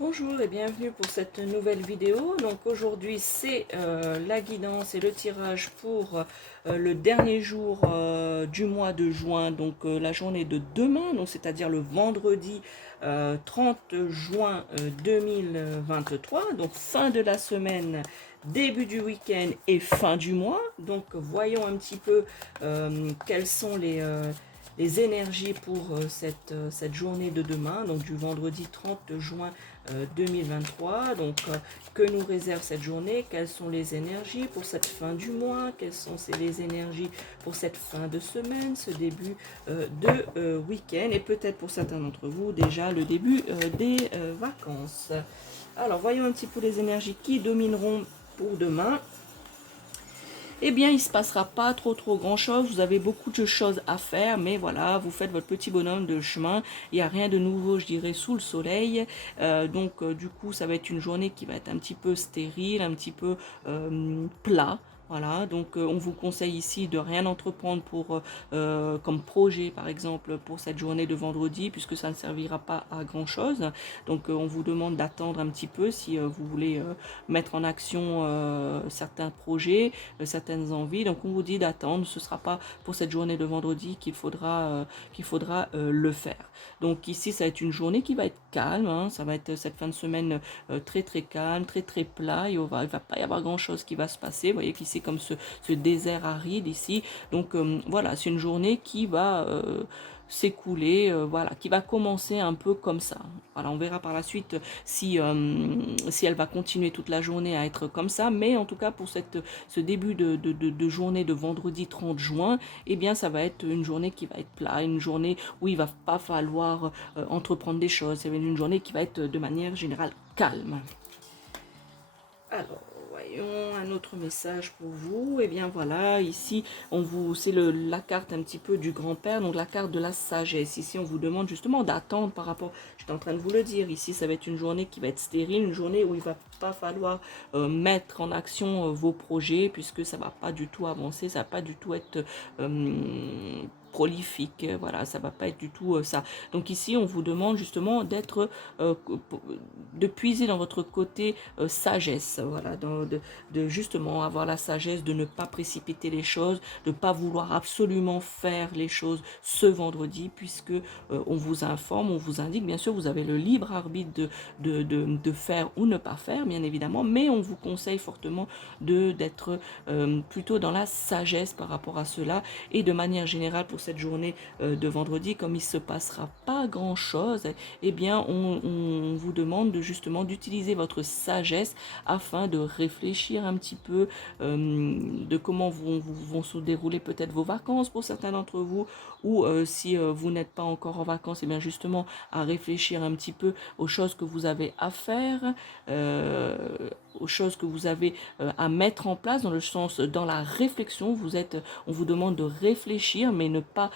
Bonjour et bienvenue pour cette nouvelle vidéo. Donc aujourd'hui c'est la guidance et le tirage pour le dernier jour du mois de juin, donc la journée de demain, donc c'est-à-dire le vendredi 30 juin 2023, donc fin de la semaine, début du week-end et fin du mois. Donc voyons un petit peu quelles sont les énergies pour cette journée de demain, donc du vendredi 30 juin 2023. Donc, que nous réserve cette journée? Quelles sont les énergies pour cette fin du mois? Quelles sont les énergies pour cette fin de semaine, ce début de week-end? Et peut-être pour certains d'entre vous, déjà le début des vacances. Alors, voyons un petit peu les énergies qui domineront pour demain. Eh bien, il ne se passera pas trop grand chose. Vous avez beaucoup de choses à faire, mais voilà, vous faites votre petit bonhomme de chemin. Il n'y a rien de nouveau, je dirais, sous le soleil. Du coup, ça va être une journée qui va être un petit peu stérile, un petit peu plat. Voilà, donc on vous conseille ici de rien entreprendre comme projet, par exemple, pour cette journée de vendredi, puisque ça ne servira pas à grand chose. Donc on vous demande d'attendre un petit peu si vous voulez mettre en action certains projets, certaines envies. Donc on vous dit d'attendre. Ce ne sera pas pour cette journée de vendredi qu'il faudra le faire. Donc ici, ça va être une journée qui va être calme. Hein. Ça va être cette fin de semaine très calme, très plat. Il va pas y avoir grand chose qui va se passer. Vous voyez qu'ici, comme ce désert aride ici. Donc voilà, c'est une journée qui va s'écouler, voilà, qui va commencer un peu comme ça. Voilà, on verra par la suite si elle va continuer toute la journée à être comme ça, mais en tout cas pour ce début de journée de vendredi 30 juin, eh bien ça va être une journée qui va être plat, une journée où il va pas falloir entreprendre des choses, c'est une journée qui va être de manière générale calme. Alors, voyons un autre message pour vous. Eh bien voilà, ici, c'est la carte un petit peu du grand-père, donc la carte de la sagesse. Ici, on vous demande justement d'attendre par rapport, j'étais en train de vous le dire, ici, ça va être une journée qui va être stérile, une journée où il va pas falloir mettre en action vos projets, puisque ça va pas du tout avancer, ça va pas du tout être prolifique, voilà, ça va pas être du tout ça. Donc ici, on vous demande justement euh, de puiser dans votre côté sagesse, voilà, de justement avoir la sagesse de ne pas précipiter les choses, de ne pas vouloir absolument faire les choses ce vendredi, puisque on vous informe, on vous indique, bien sûr, vous avez le libre arbitre de faire ou ne pas faire, bien évidemment, mais on vous conseille fortement d'être plutôt dans la sagesse par rapport à cela, et de manière générale pour cette journée de vendredi, comme il se passera pas grand chose, eh bien on vous demande justement d'utiliser votre sagesse afin de réfléchir un petit peu de comment vont se dérouler peut-être vos vacances pour certains d'entre vous, ou si vous n'êtes pas encore en vacances, et bien justement à réfléchir un petit peu aux choses que vous avez à faire, euh, aux choses que vous avez à mettre en place, dans le sens, dans la réflexion, on vous demande de réfléchir, mais ne pas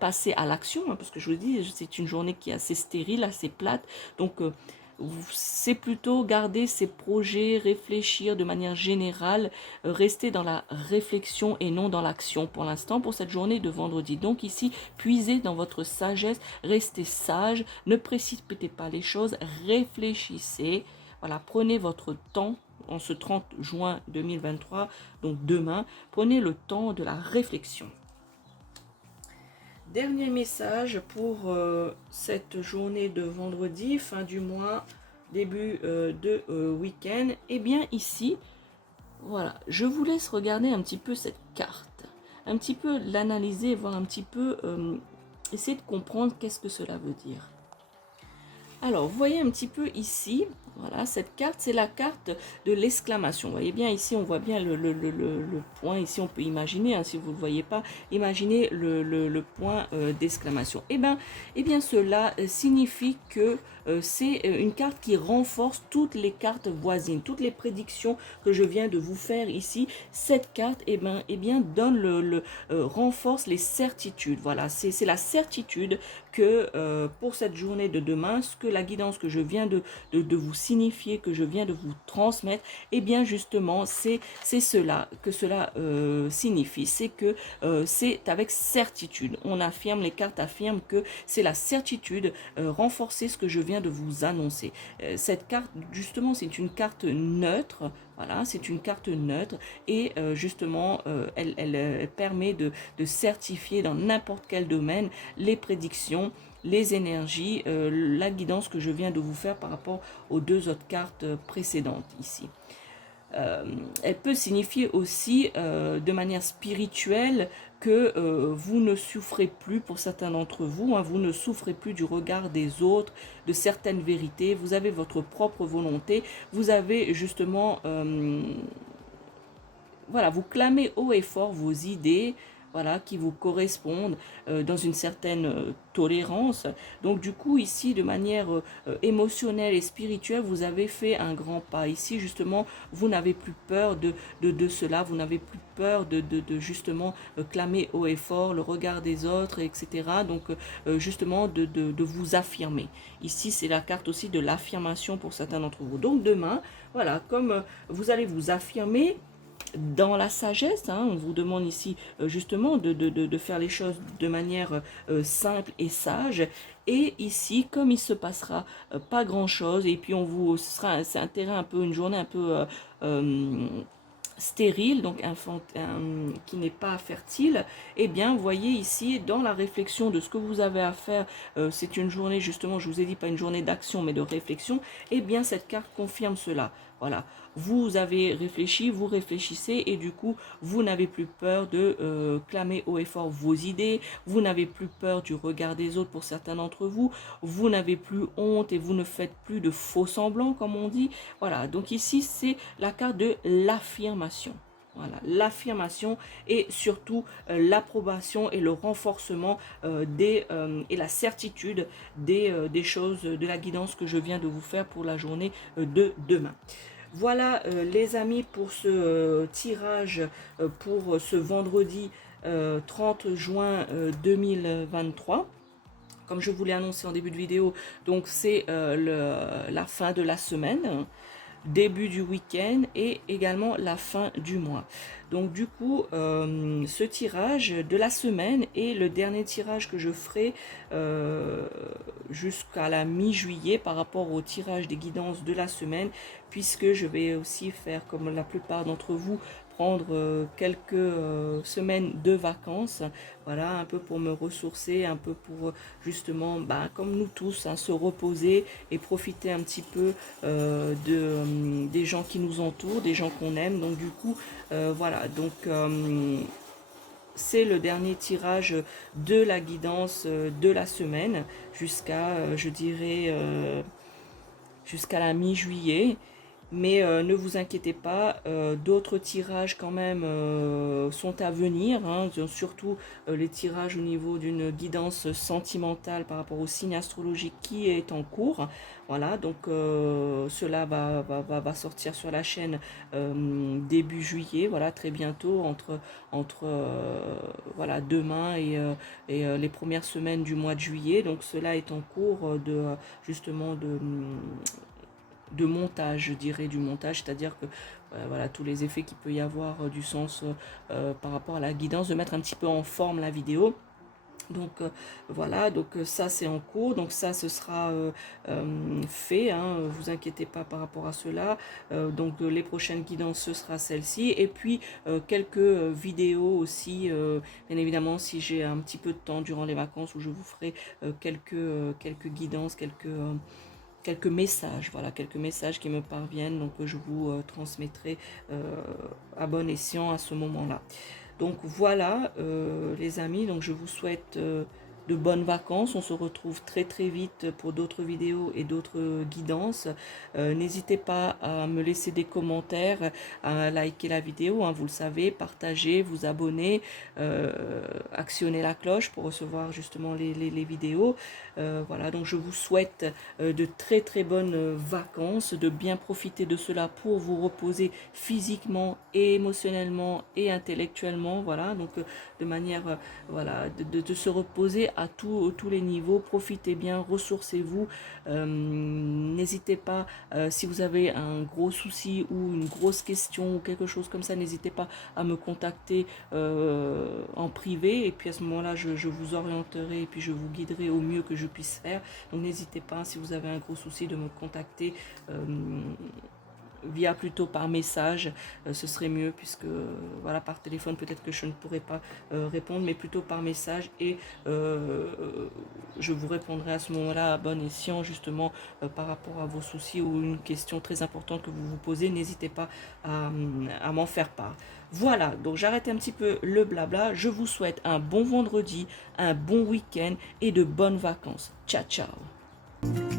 passer à l'action, hein, parce que je vous dis, c'est une journée qui est assez stérile, assez plate, donc c'est plutôt garder ses projets, réfléchir de manière générale, rester dans la réflexion et non dans l'action pour l'instant pour cette journée de vendredi. Donc ici, puisez dans votre sagesse, restez sage, ne précipitez pas les choses, réfléchissez. Voilà, prenez votre temps en ce 30 juin 2023, donc demain, prenez le temps de la réflexion. Dernier message pour cette journée de vendredi, fin du mois, début de week-end. Eh bien ici, voilà, je vous laisse regarder un petit peu cette carte, un petit peu l'analyser, voir un petit peu, essayer de comprendre qu'est-ce que cela veut dire. Alors, vous voyez un petit peu ici, voilà, cette carte, c'est la carte de l'exclamation. Vous voyez bien ici, on voit bien le point. Ici, on peut imaginer, hein, si vous ne le voyez pas, imaginez le point d'exclamation. Eh bien, cela signifie que c'est une carte qui renforce toutes les cartes voisines, toutes les prédictions que je viens de vous faire ici. Cette carte, eh bien donne renforce les certitudes. Voilà, c'est la certitude que pour cette journée de demain, ce que la guidance que je viens de vous signifier, que je viens de vous transmettre, eh bien justement c'est cela que cela signifie, c'est que c'est avec certitude. On affirme, les cartes affirment que c'est la certitude, renforcer ce que je viens de vous annoncer. Cette carte justement c'est une carte neutre. Voilà, c'est une carte neutre et justement, elle permet de certifier dans n'importe quel domaine les prédictions, les énergies, la guidance que je viens de vous faire par rapport aux deux autres cartes précédentes ici. Elle peut signifier aussi de manière spirituelle que vous ne souffrez plus, pour certains d'entre vous, hein, vous ne souffrez plus du regard des autres, de certaines vérités, vous avez votre propre volonté, vous avez justement, voilà, vous clamez haut et fort vos idées, voilà, qui vous correspondent dans une certaine tolérance. Donc du coup ici de manière émotionnelle et spirituelle vous avez fait un grand pas. Ici justement vous n'avez plus peur de cela, vous n'avez plus peur de justement clamer haut et fort le regard des autres, etc. Donc justement de vous affirmer. Ici c'est la carte aussi de l'affirmation pour certains d'entre vous. Donc demain, voilà, comme vous allez vous affirmer dans la sagesse, hein, on vous demande ici justement de faire les choses de manière simple et sage. Et ici, comme il se passera pas grand chose, et puis on vous, c'est un terrain un peu, une journée un peu stérile, donc qui n'est pas fertile, eh bien, vous voyez ici, dans la réflexion de ce que vous avez à faire, c'est une journée, justement, je vous ai dit, pas une journée d'action, mais de réflexion, eh bien, cette carte confirme cela. Voilà, vous avez réfléchi, vous réfléchissez, et du coup, vous n'avez plus peur de clamer haut et fort vos idées, vous n'avez plus peur du regard des autres pour certains d'entre vous, vous n'avez plus honte et vous ne faites plus de faux semblants, comme on dit. Voilà, donc ici, c'est la carte de l'affirmation. Voilà, l'affirmation et surtout l'approbation et le renforcement et la certitude des choses, de la guidance que je viens de vous faire pour la journée de demain. Voilà les amis pour ce tirage pour ce vendredi 30 juin 2023. Comme je vous l'ai annoncé en début de vidéo, donc c'est la fin de la semaine, début du week-end et également la fin du mois. Donc du coup, ce tirage de la semaine est le dernier tirage que je ferai jusqu'à la mi-juillet par rapport au tirage des guidances de la semaine, puisque je vais aussi faire, comme la plupart d'entre vous, prendre quelques semaines de vacances, voilà, un peu pour me ressourcer, un peu pour justement, comme nous tous, hein, se reposer et profiter un petit peu des gens qui nous entourent, des gens qu'on aime. Donc du coup, voilà, donc c'est le dernier tirage de la guidance de la semaine jusqu'à, je dirais, jusqu'à la mi-juillet. Mais ne vous inquiétez pas, d'autres tirages quand même sont à venir, hein, surtout les tirages au niveau d'une guidance sentimentale par rapport au signe astrologique qui est en cours. Voilà, donc cela va sortir sur la chaîne début juillet, voilà, très bientôt, entre voilà, demain et les premières semaines du mois de juillet. Donc cela est en cours justement de montage, je dirais, du montage, c'est-à-dire que voilà, tous les effets qu'il peut y avoir du sens par rapport à la guidance, de mettre un petit peu en forme la vidéo. Donc voilà, donc ça c'est en cours, donc ça ce sera fait, hein, vous inquiétez pas par rapport à cela. Donc les prochaines guidances ce sera celle-ci, et puis quelques vidéos aussi, bien évidemment si j'ai un petit peu de temps durant les vacances où je vous ferai quelques guidances, quelques messages, voilà, quelques messages qui me parviennent, donc je vous transmettrai à bon escient à ce moment-là. Donc voilà les amis, donc je vous souhaite de bonnes vacances. On se retrouve très très vite pour d'autres vidéos et d'autres guidances. N'hésitez pas à me laisser des commentaires, à liker la vidéo, hein, vous le savez, partager, vous abonner, à actionner la cloche pour recevoir justement les vidéos. Voilà, donc je vous souhaite de très très bonnes vacances, de bien profiter de cela pour vous reposer physiquement et émotionnellement et intellectuellement. Voilà, donc de manière voilà, de se reposer à tous les niveaux. Profitez bien, ressourcez-vous. N'hésitez pas, si vous avez un gros souci ou une grosse question ou quelque chose comme ça, n'hésitez pas à me contacter en privé, et puis à ce moment-là je vous orienterai et puis je vous guiderai au mieux que je puisse faire. Donc n'hésitez pas, si vous avez un gros souci, de me contacter via plutôt par message, ce serait mieux, puisque voilà, par téléphone peut-être que je ne pourrais pas répondre, mais plutôt par message, et je vous répondrai à ce moment-là à bon escient, justement par rapport à vos soucis ou une question très importante que vous vous posez. N'hésitez pas à m'en faire part. Voilà, donc j'arrête un petit peu le blabla. Je vous souhaite un bon vendredi, un bon week-end et de bonnes vacances. Ciao ciao.